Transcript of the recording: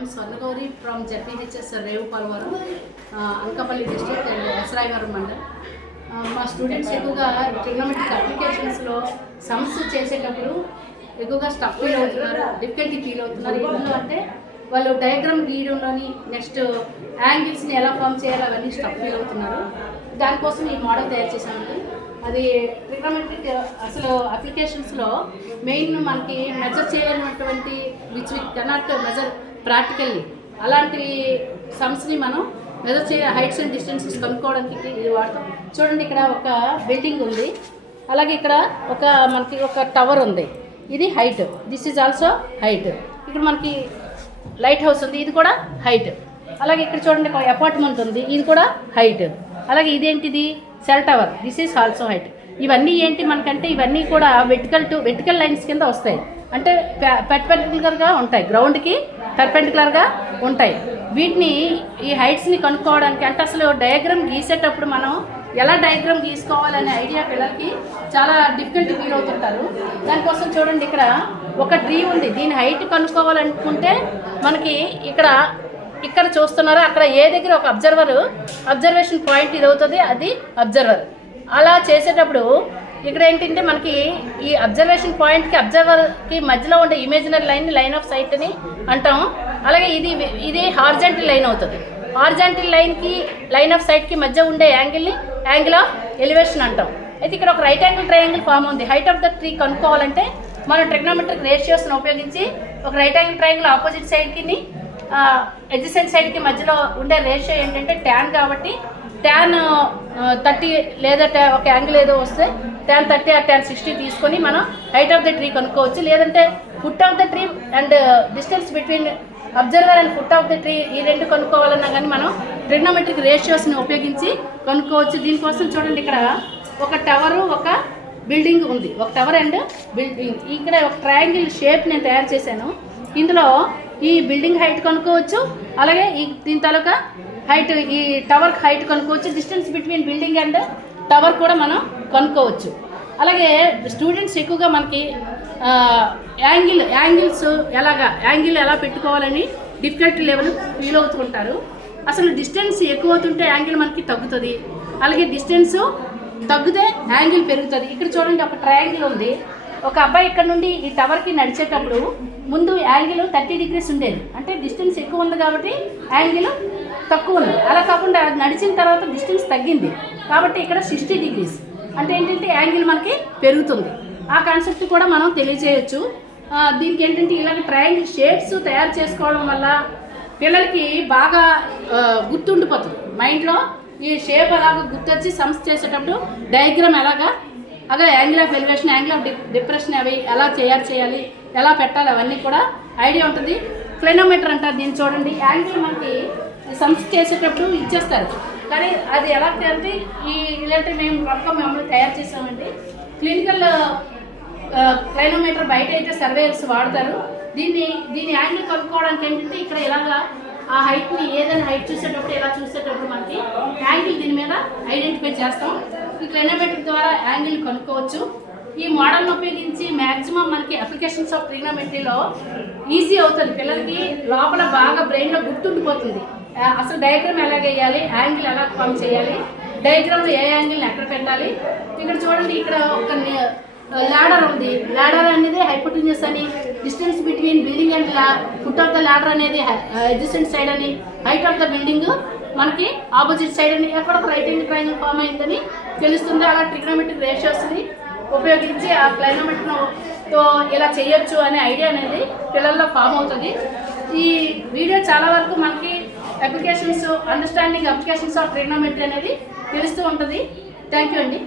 am Swarnagauri from ZPHS Revupalvaram, Anakapalli district and Esrayavaram mandal. మా students ఎక్కువగా trigonometric అప్లికేషన్స్లో sums చేసేటప్పుడు ఎక్కువగా stuff feel అవుతున్నారు, డిఫికల్టీ ఫీల్ అవుతున్నారు. ఎందుకు అంటే వాళ్ళు డయాగ్రామ్ గీయడంలోని నెక్స్ట్ యాంగిల్స్ని ఎలా ఫామ్ చేయాలో అవన్నీ స్టఫ్ ఫీల్ అవుతున్నారు. దానికోసం ఈ మోడల్ తయారు చేశామండి. అది ట్రిగ్నోమెట్రిక్ అసలు అప్లికేషన్స్లో మెయిన్ మనకి మెజర్ చేయలేనటువంటి which we cannot measure practically అలాంటి సమ్స్ని మనం మెజర్ హైట్స్ అండ్ డిస్టెన్సెస్ కనుక్కోవడానికి ఇది వాడతాం. చూడండి, ఇక్కడ ఒక బిల్డింగ్ ఉంది, అలాగే ఇక్కడ మనకి ఒక టవర్ ఉంది, ఇది height, this is also height. ఇక్కడ మనకి లైట్ హౌస్ ఉంది, ఇది కూడా హైట్. అలాగే ఇక్కడ చూడండి ఒక అపార్ట్మెంట్ ఉంది, ఇది కూడా హైట్. అలాగే ఇదేంటిది cell tower, this is also height. ఇవన్నీ ఏంటి మనకంటే ఇవన్నీ కూడా వెర్టికల్ లైన్స్ కింద వస్తాయి, అంటే పర్పెండిక్యులర్గా ఉంటాయి, గ్రౌండ్కి పర్పెండిక్యులర్గా ఉంటాయి. వీటిని ఈ హైట్స్ని కనుక్కోవడానికి అంటే అసలు డయాగ్రామ్ గీసేటప్పుడు మనం ఎలా డయాగ్రామ్ గీసుకోవాలనే ఐడియా పిల్లలకి చాలా డిఫికల్టీ ఫీల్ అవుతుంటారు. దానికోసం చూడండి, ఒక ట్రీ ఉంది, దీని హైట్ కనుక్కోవాలనుకుంటే మనకి ఇక్కడ చూస్తున్నారో అక్కడ ఏ దగ్గర ఒక అబ్జర్వేషన్ పాయింట్ ఇది అవుతుంది, అది అబ్జర్వర్. అలా చేసేటప్పుడు ఇక్కడ ఏంటంటే మనకి ఈ అబ్జర్వేషన్ పాయింట్కి అబ్జర్వర్కి మధ్యలో ఉండే ఇమేజినరీ లైన్ ఆఫ్ సైట్ అని అంటాం. అలాగే ఇది హార్జెంటల్ లైన్ అవుతుంది. హార్జెంటల్ లైన్కి లైన్ ఆఫ్ సైట్కి మధ్య ఉండే యాంగిల్ ఆఫ్ ఎలివేషన్ అంటాం. అయితే ఇక్కడ ఒక రైట్ యాంగిల్ ట్రయాంగిల్ ఫామ్ ఉంది. హైట్ ఆఫ్ ద ట్రీ కనుక్కోవాలంటే మనం ట్రిగ్నోమెట్రిక్ రేషియోస్ని ఉపయోగించి ఒక రైట్ యాంగిల్ ట్రయాంగిల్ ఆపోజిట్ సైడ్కి అడ్జసెంట్ సైడ్కి మధ్యలో ఉండే రేషియో ఏంటంటే ట్యాన్. కాబట్టి ట్యాన్ 30 లేదా ఒక యాంగిల్ ఏదో వస్తే ట్యాన్ 30 ఆ ట్యాన్ 60 తీసుకొని మనం హైట్ ఆఫ్ ద ట్రీ కనుక్కోవచ్చు. లేదంటే foot of the tree and distance between observer and foot of the tree ఈ రెండు కనుక్కోవాలన్నా కానీ మనం ట్రిగ్నోమెట్రిక్ రేషియోస్ని ఉపయోగించి కనుక్కోవచ్చు. దీనికోసం చూడండి, ఇక్కడ ఒక టవరు ఒక బిల్డింగ్ ఉంది, ఒక టవర్ అండ్ బిల్డింగ్. ఇక్కడ ఒక ట్రయాంగిల్ షేప్ నేను తయారు చేశాను. ఇందులో ఈ బిల్డింగ్ హైట్ కనుక్కోవచ్చు, అలాగే దీని తాలూకా హైట్, ఈ టవర్ హైట్ కనుక్కోవచ్చు. Distance between building and tower కూడా మనం కనుక్కోవచ్చు. అలాగే స్టూడెంట్స్ ఎక్కువగా మనకి యాంగిల్ ఎలా పెట్టుకోవాలని డిఫికల్టీ లెవెల్ ఫీల్ అవుతుంటారు. అసలు డిస్టెన్స్ ఎక్కువ అవుతుంటే యాంగిల్ మనకి తగ్గుతుంది, అలాగే డిస్టెన్స్ తగ్గితే యాంగిల్ పెరుగుతుంది. ఇక్కడ చూడండి, ఒక ట్రయాంగిల్ ఉంది. ఒక అబ్బాయి ఇక్కడ నుండి ఈ టవర్కి నడిచేటప్పుడు ముందు యాంగిల్ 30 degrees ఉండేది, అంటే డిస్టెన్స్ ఎక్కువ ఉంది కాబట్టి యాంగిల్ తక్కువ ఉంది. అలా కాకుండా నడిచిన తర్వాత డిస్టెన్స్ తగ్గింది కాబట్టి ఇక్కడ 60 degrees, అంటే ఏంటంటే యాంగిల్ మనకి పెరుగుతుంది. ఆ కాన్సెప్ట్ కూడా మనం తెలియజేయచ్చు. దీనికి ఏంటంటే ఇలాగ ట్రయాంగిల్ షేప్స్ తయారు చేసుకోవడం వల్ల పిల్లలకి బాగా గుర్తుండిపోతుంది మైండ్లో. ఈ షేప్ అలాగ గుర్తొచ్చి సమ్స్ చేసేటప్పుడు డయాగ్రామ్ అలాగే angle of elevation, angle of depression అవి ఎలా చేయాలి, ఎలా పెట్టాలి అవన్నీ కూడా ఐడియా ఉంటుంది. క్లైనోమీటర్ అంటారు దీన్ని. చూడండి, యాంగిల్ మనకి సమ్స్ చేసేటప్పుడు ఇచ్చేస్తారు, కానీ అది ఎలా అంటే ఇలాంటి మేము మామూలు తయారు చేసామండి. క్లినికల్ క్లైనోమీటర్ బయట అయితే సర్వేయర్స్ వాడతారు. దీని యాంగిల్ కనుక్కోవడానికి ఏంటంటే ఇక్కడ ఇలాగా ఆ హైట్ని ఏదైనా హైట్ చూసేటప్పుడు మనకి యాంగిల్ దీని మీద ఐడెంటిఫై చేస్తాం. ఈ క్లైనోమెట్రిక్ ద్వారా యాంగిల్ కనుక్కోవచ్చు. ఈ మోడల్ని ఉపయోగించి మ్యాక్సిమం మనకి అప్లికేషన్స్ ఆఫ్ ట్రిగ్నోమెట్రీలో ఈజీ అవుతుంది. పిల్లలకి లోపల బాగా బ్రెయిన్లో గుర్తుండిపోతుంది. అసలు డయాగ్రామ్ ఎలా వేయాలి, యాంగిల్ ఎలా ఫామ్ చేయాలి, డయాగ్రామ్లో ఏ యాంగిల్ని ఎక్కడ పెట్టాలి. ఇక్కడ చూడండి, ఇక్కడ ఒక ల్యాడర్ ఉంది. ల్యాడర్ అనేది హైపోటెన్యూస్ అని, distance between building and foot of the ladder అనేది అడ్జసెంట్ సైడ్ అని, హైట్ ఆఫ్ ద బిల్డింగ్ మనకి ఆపోజిట్ సైడ్ అని, ఎక్కడ ఒక రైట్ యాంగిల్ ట్రయాంగిల్ ఫామ్ అయిందని తెలుస్తుంది. అలా ట్రిగ్నోమెట్రిక్ రేషియోస్ని ఉపయోగించి ఆ క్లైనోమెట్రీతో ఇలా చేయొచ్చు అనే ఐడియా అనేది పిల్లల్లో ఫామ్ అవుతుంది. ఈ వీడియో చాలా వరకు మనకి అండర్స్టాండింగ్ అప్లికేషన్స్ ఆఫ్ ట్రిగ్నోమెట్రీ అనేది తెలుస్తూ ఉంటుంది. థ్యాంక్ యూ అండి.